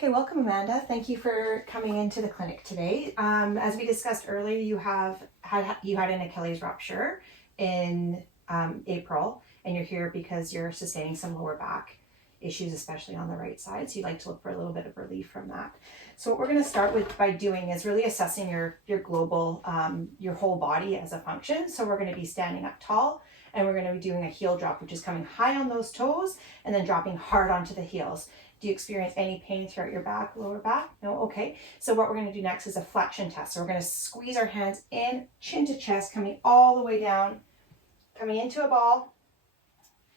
Okay, welcome Amanda. Thank you for coming into the clinic today. As we discussed earlier, you had an Achilles rupture in April, and you're here because you're sustaining some lower back issues, especially on the right side. So you'd like to look for a little bit of relief from that. So what we're going to start with by doing is really assessing your global, your whole body as a function. So we're going to be standing up tall, and we're going to be doing a heel drop, which is coming high on those toes and then dropping hard onto the heels. Do you experience any pain throughout your back, lower back? No? Okay. So what we're going to do next is a flexion test. So we're going to squeeze our hands in, chin to chest, coming all the way down, coming into a ball.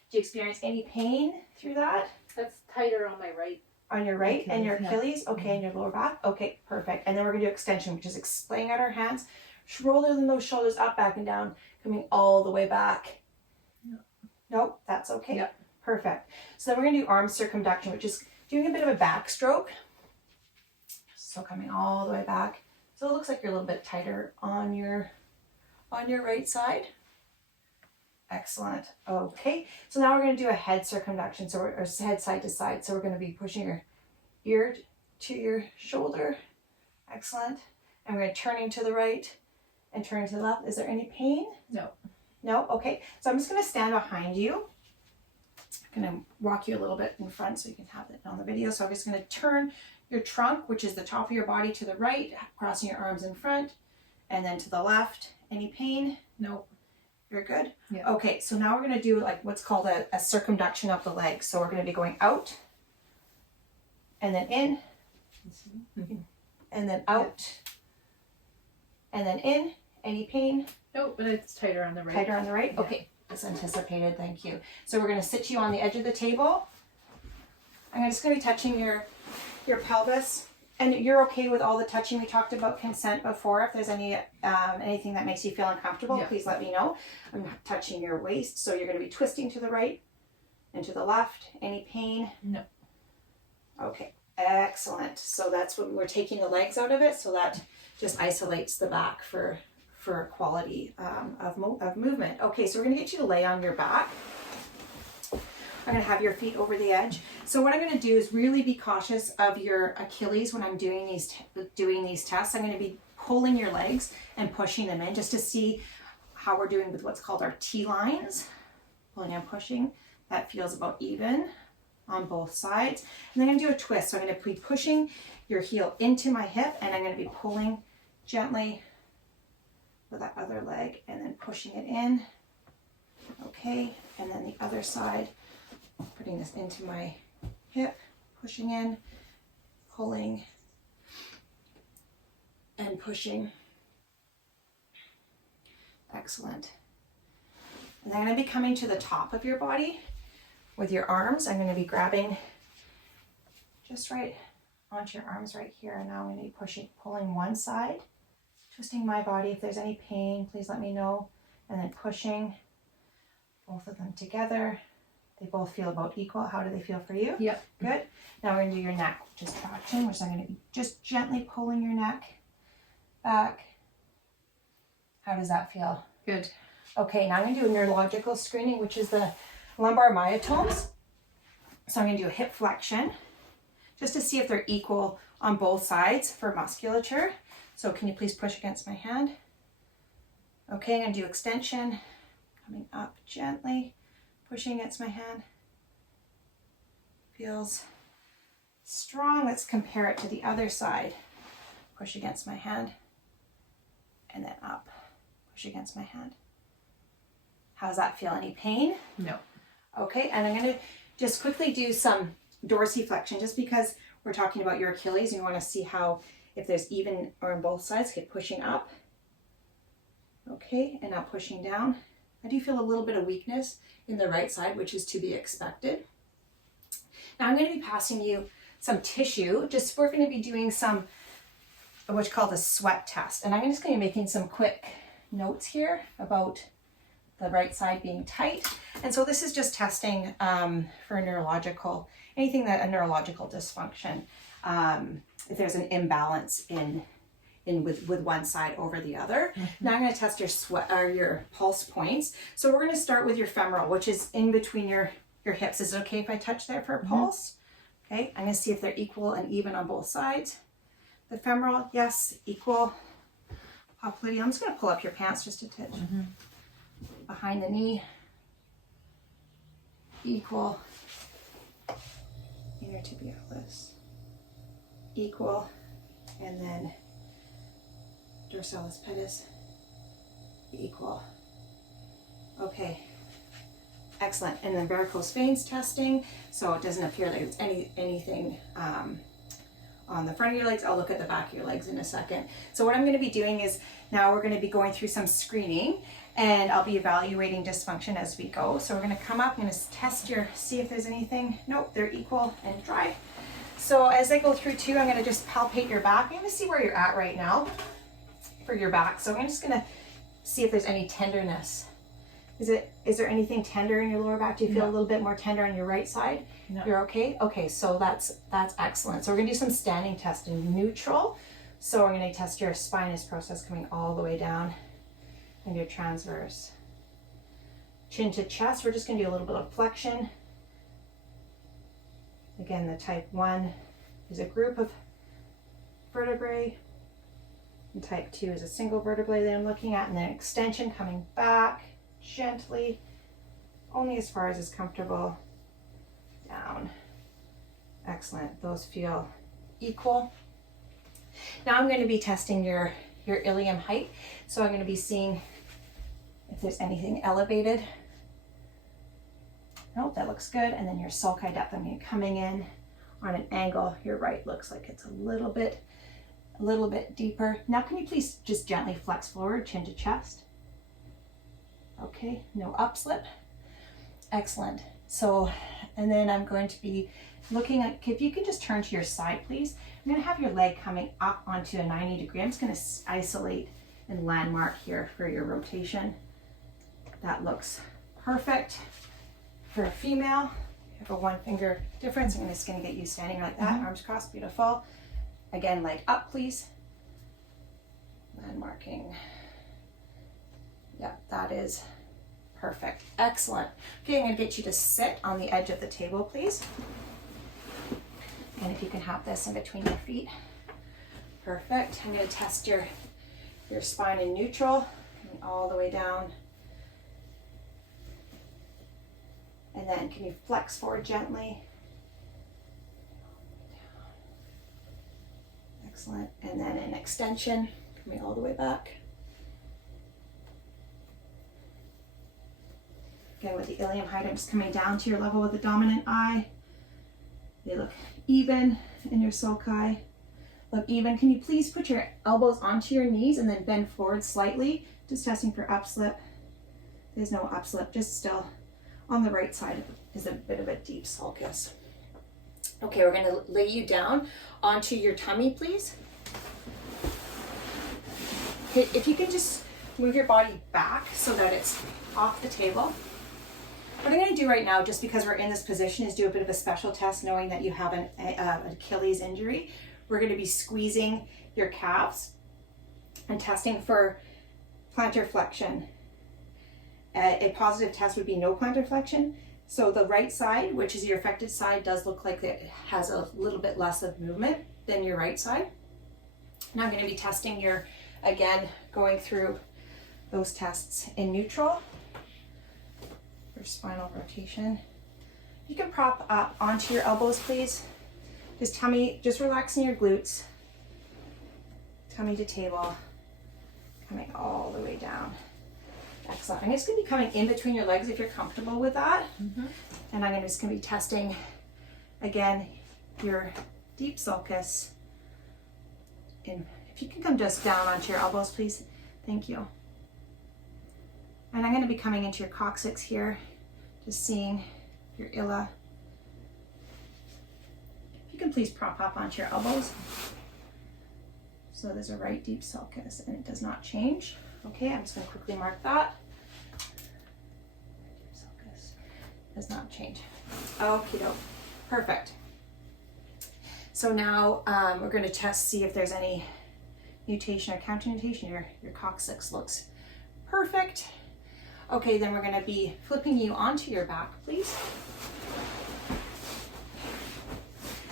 Do you experience any pain through that? That's tighter on my right. On your right Achilles, and your yeah. Achilles? Okay, and your lower back? Okay, perfect. And then we're going to do extension, which is laying out our hands, rolling those shoulders up, back, and down, coming all the way back. No. Nope, that's okay. Yep. Perfect. So then we're going to do arm circumduction, which is doing a bit of a backstroke. So coming all the way back. So it looks like you're a little bit tighter on your right side. Excellent. Okay. So now we're going to do a head circumduction. So or head side to side. So we're going to be pushing your ear to your shoulder. Excellent. And we're going to turning to the right and turning to the left. Is there any pain? No. No? Okay. So I'm just going to stand behind you. I'm going to walk you a little bit in front so you can have it on the video. So I'm just going to turn your trunk, which is the top of your body, to the right, crossing your arms in front, and then to the left. Any pain? No. You're good? Yeah. Okay, so now we're going to do like what's called a circumduction of the legs. So we're going to be going out, and then in, and then out, and then in. Any pain? No, but it's tighter on the right. Tighter on the right? Yeah. Okay. As anticipated, thank you. So we're going to sit you on the edge of the table. I'm just going to be touching your pelvis, and you're okay with all the touching. We talked about consent before. If there's anything that makes you feel uncomfortable, Yeah. please let me know. I'm touching your waist, so you're going to be twisting to the right and to the left. Any pain? No. Okay, excellent. So that's when we're taking the legs out of it, so that just isolates the back for quality of movement. Okay, so we're going to get you to lay on your back. I'm going to have your feet over the edge. So what I'm going to do is really be cautious of your Achilles when I'm doing these tests. I'm going to be pulling your legs and pushing them in just to see how we're doing with what's called our T-lines. Pulling and pushing. That feels about even on both sides. And then I'm going to do a twist. So I'm going to be pushing your heel into my hip, and I'm going to be pulling gently with that other leg and then pushing it in. Okay, and then the other side, putting this into my hip, pushing in, pulling, and pushing. Excellent. And I'm going to be coming to the top of your body with your arms. I'm going to be grabbing just right onto your arms right here, and now I'm going to be pulling one side, twisting my body. If there's any pain, please let me know. And then pushing both of them together. They both feel about equal. How do they feel for you? Yep. Good. Now we're going to do your neck, which is traction, which I'm going to be just gently pulling your neck back. How does that feel? Good. Okay, now I'm going to do a neurological screening, which is the lumbar myotomes. So I'm going to do a hip flexion just to see if they're equal on both sides for musculature. So can you please push against my hand? Okay, I'm going to do extension, coming up gently, pushing against my hand. Feels strong. Let's compare it to the other side. Push against my hand, and then up, push against my hand. How's that feel? Any pain? No. Okay, and I'm going to just quickly do some dorsiflexion just because we're talking about your Achilles and you want to see how, if there's even or on both sides. Okay, pushing up. Okay, and now pushing down. I do feel a little bit of weakness in the right side, which is to be expected. Now I'm going to be passing you some tissue. We're going to be doing some what's called a sweat test. And I'm just going to be making some quick notes here about the right side being tight. And so this is just testing for a neurological dysfunction. If there's an imbalance with one side over the other. Mm-hmm. Now I'm going to test your pulse points. So we're going to start with your femoral, which is in between your hips. Is it okay if I touch there for a pulse? Okay, I'm gonna see if they're equal and even on both sides. The femoral, yes, equal. Popliteal, I'm just gonna pull up your pants just a touch. Behind the knee, equal. Inner tibialis, equal. And then dorsalis pedis, equal. Okay, excellent. And then varicose veins testing, so it doesn't appear like it's anything on the front of your legs. I'll look at the back of your legs in a second. So what I'm going to be doing is now we're going to be going through some screening, and I'll be evaluating dysfunction as we go. So we're going to come up, I'm going to test see if there's anything. Nope, they're equal and dry. So as I go through too, I'm going to just palpate your back. I'm going to see where you're at right now for your back. So I'm just going to see if there's any tenderness. Is there anything tender in your lower back? Do you feel a little bit more tender on your right side? No. You're okay? Okay, so that's excellent. So we're gonna do some standing testing, neutral. So we're gonna test your spinous process coming all the way down and your transverse. Chin to chest, we're just gonna do a little bit of flexion. Again, the type 1 is a group of vertebrae. And type 2 is a single vertebrae that I'm looking at, and then extension coming back gently, only as far as is comfortable, down. Excellent, those feel equal. Now I'm going to be testing your ilium height, so I'm going to be seeing if there's anything elevated. Nope, that looks good. And then your sulci depth, I'm going to be coming in on an angle. Your right looks like it's a little bit deeper. Now can you please just gently flex forward, chin to chest? Okay, no upslip. Excellent. So, and then I'm going to be looking at, if you can just turn to your side, please. I'm going to have your leg coming up onto a 90 degree. I'm just going to isolate and landmark here for your rotation. That looks perfect for a female. You have a 1 finger difference. I'm just going to get you standing like that, arms crossed, beautiful. Again, leg up, please. Landmarking. Yep, that is perfect. Excellent. Okay, I'm going to get you to sit on the edge of the table, please. And if you can have this in between your feet. Perfect. I'm going to test your spine in neutral, all the way down. And then can you flex forward gently? Excellent. And then an extension, coming all the way back. Again, with the ilium height, I'm just coming down to your level with the dominant eye. They look even in your sulci. Look even. Can you please put your elbows onto your knees and then bend forward slightly? Just testing for upslip. There's no upslip, just still on the right side is a bit of a deep sulcus. Okay, we're going to lay you down onto your tummy, please. Okay, if you can just move your body back so that it's off the table. What I'm going to do right now, just because we're in this position, is do a bit of a special test knowing that you have an Achilles injury. We're going to be squeezing your calves and testing for plantar flexion. A positive test would be no plantar flexion. So the right side, which is your affected side, does look like it has a little bit less of movement than your right side. Now I'm going to be testing again, going through those tests in neutral. For spinal rotation. You can prop up onto your elbows, please. Just relaxing your glutes. Tummy to table, coming all the way down. Excellent. I'm just going to be coming in between your legs if you're comfortable with that. And I'm just going to be testing, again, your deep sulcus. And if you can come just down onto your elbows, please. Thank you. And I'm going to be coming into your coccyx here, just seeing your illa. If you can please prop up onto your elbows. So there's a right deep sulcus and it does not change. Okay, I'm just going to quickly mark that. Deep sulcus does not change. Okie doke. Perfect. So now we're going to see if there's any mutation or counter mutation. Your coccyx looks perfect. Okay, then we're going to be flipping you onto your back, please.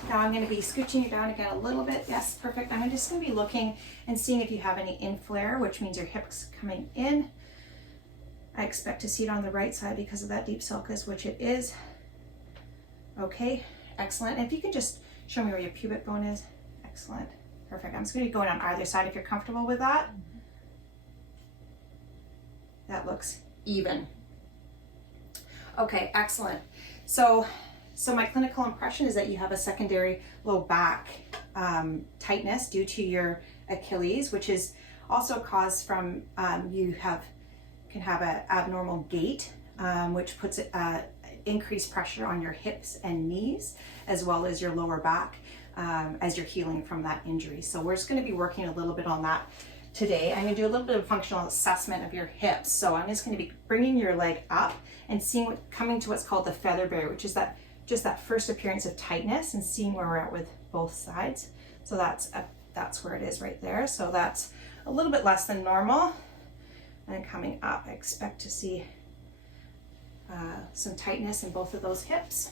Now I'm going to be scooching you down again a little bit. Yes, perfect. I'm just going to be looking and seeing if you have any inflare, which means your hips coming in. I expect to see it on the right side because of that deep sulcus, which it is. Okay, excellent. And if you can just show me where your pubic bone is. Excellent. Perfect. I'm just going to be going on either side if you're comfortable with that. That looks even. Okay, excellent. So my clinical impression is that you have a secondary low back tightness due to your Achilles, which is also caused from you can have an abnormal gait, which puts increased pressure on your hips and knees, as well as your lower back as you're healing from that injury. So we're just going to be working a little bit on that today. I'm going to do a little bit of functional assessment of your hips. So I'm just going to be bringing your leg up and coming to what's called the feather barrier, which is just that first appearance of tightness, and seeing where we're at with both sides. So that's where it is right there. So that's a little bit less than normal. And then coming up, I expect to see some tightness in both of those hips.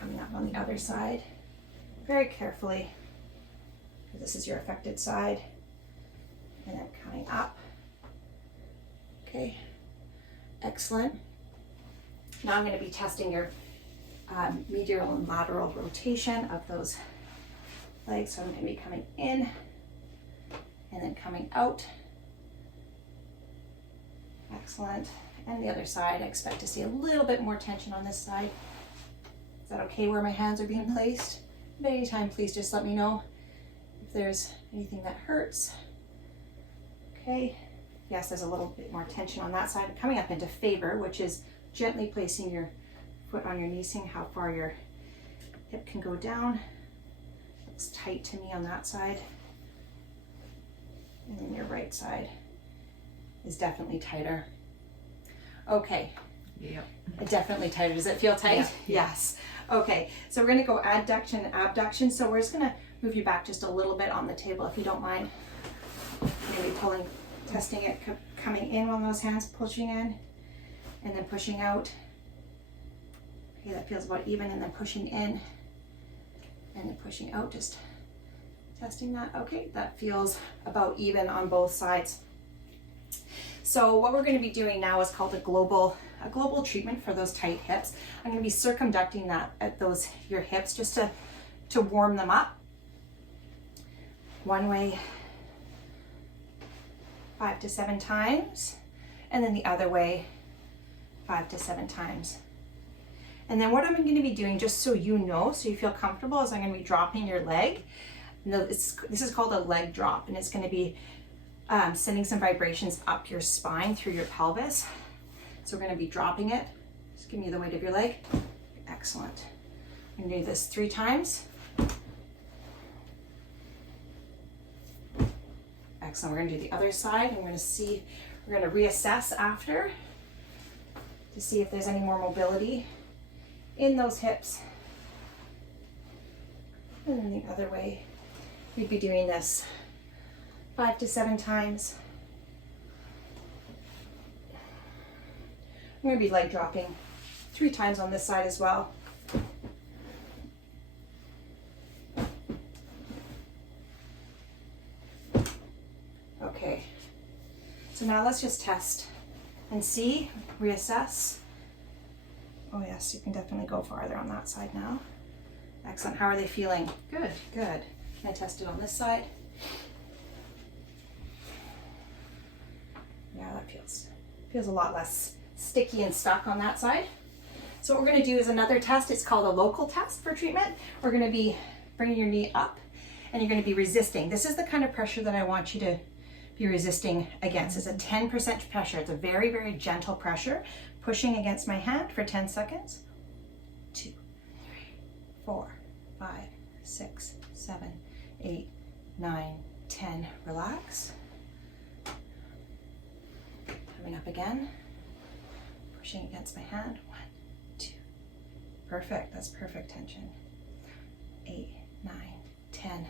Coming up on the other side, very carefully, because this is your affected side. And then coming up. Okay, excellent. Now I'm going to be testing your medial and lateral rotation of those legs. So I'm going to be coming in and then coming out. Excellent. And the other side, I expect to see a little bit more tension on this side. Is that okay where my hands are being placed? At any time, please just let me know if there's anything that hurts. Okay. Yes, there's a little bit more tension on that side. Coming up into favor, which is gently placing your foot on your knee, seeing how far your hip can go down. Looks tight to me on that side. And then your right side is definitely tighter. Okay. Yeah. Definitely tighter. Does it feel tight? Yeah. Yes. Okay. So we're going to go adduction and abduction. So we're just going to move you back just a little bit on the table if you don't mind. I'm going to be testing it, coming in on those hands, pushing in, and then pushing out. Okay, that feels about even, and then pushing in, and then pushing out, just testing that. Okay, that feels about even on both sides. So what we're going to be doing now is called a global treatment for those tight hips. I'm going to be circumducting that at your hips just to warm them up. One way 5 to 7 times, and then the other way 5 to 7 times. And then what I'm going to be doing, just so you know, so you feel comfortable, is I'm going to be dropping your leg. This is called a leg drop, and it's going to be sending some vibrations up your spine through your pelvis. So we're going to be dropping it. Just give me the weight of your leg. Excellent. I'm going to do this 3 times. Excellent. We're going to do the other side. I'm going to reassess after to see if there's any more mobility in those hips. And then the other way, we'd be doing this 5 to 7 times. I'm going to be leg dropping 3 times on this side as well. Okay, so now let's just test and see, reassess. Oh yes, you can definitely go farther on that side now. Excellent. How are they feeling? Good. Good. Can I test it on this side? Yeah, that feels a lot less sticky and stuck on that side. So what we're going to do is another test. It's called a local test for treatment. We're going to be bringing your knee up, and you're going to be resisting. This is the kind of pressure that I want you to be resisting against. It's a 10% pressure. It's a very, very gentle pressure. Pushing against my hand for 10 seconds. 2, 3, 4, 5, 6, 7, 8, 9, 10. Relax. Coming up again. Pushing against my hand. 1, 2. Perfect. That's perfect tension. 8, 9, 10.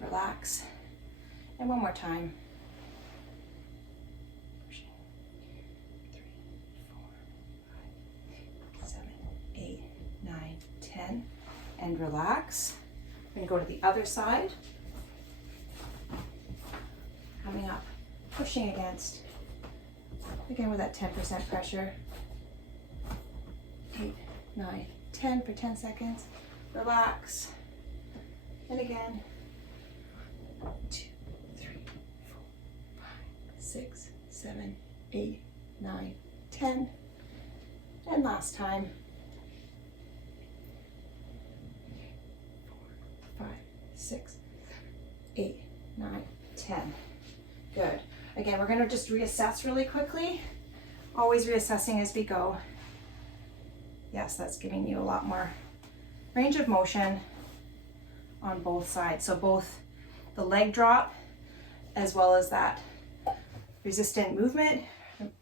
Relax. And one more time. Pushing. 3, 4, 5, 7, 8, 9, 10. again, and relax. We're gonna go to the other side. Coming up, pushing against. Again with that 10% pressure. 8, 9, 10 for 10 seconds. Relax. And again. 1, 2, 3, 4, 5, 6, 7, 8, 9, 10. And last time. 4, 5, 6, 8, 9, 10. Good. Again, we're going to just reassess really quickly. Always reassessing as we go. Yes, that's giving you a lot more range of motion on both sides. So both the leg drop as well as that resistant movement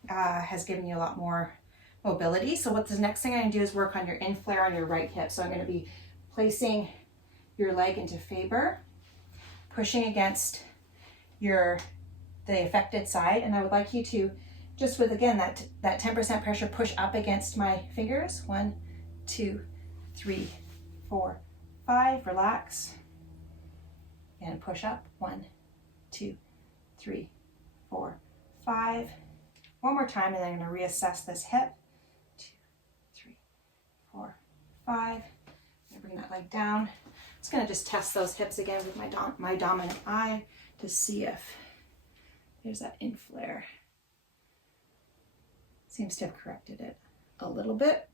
has given you a lot more mobility. So what the next thing I'm going to do is work on your in-flare on your right hip. So I'm going to be placing your leg into Faber, pushing against the affected side, and I would like you to just with again that 10% pressure push up against my fingers. 1, 2, 3, 4, 5. Relax. And push up. 1, 2, 3, 4, 5. One more time, and then I'm going to reassess this hip. 2, 3, 4, 5. I'm going to bring that leg down. I'm just going to just test those hips again with my dominant eye to see if there's that in-flare. Seems to have corrected it a little bit.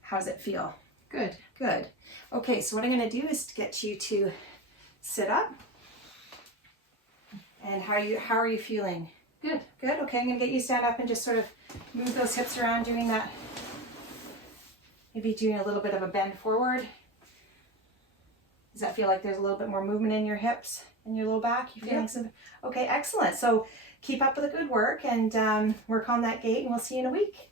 How does it feel? Good. Good. Okay, so what I'm going to do is to get you to sit up. And how are you feeling? Good. Good. Okay, I'm going to get you to stand up and just sort of move those hips around, doing that. Maybe doing a little bit of a bend forward. Does that feel like there's a little bit more movement in your hips and your low back? You feeling some? Okay, excellent. So keep up with the good work and work on that gait, and we'll see you in a week.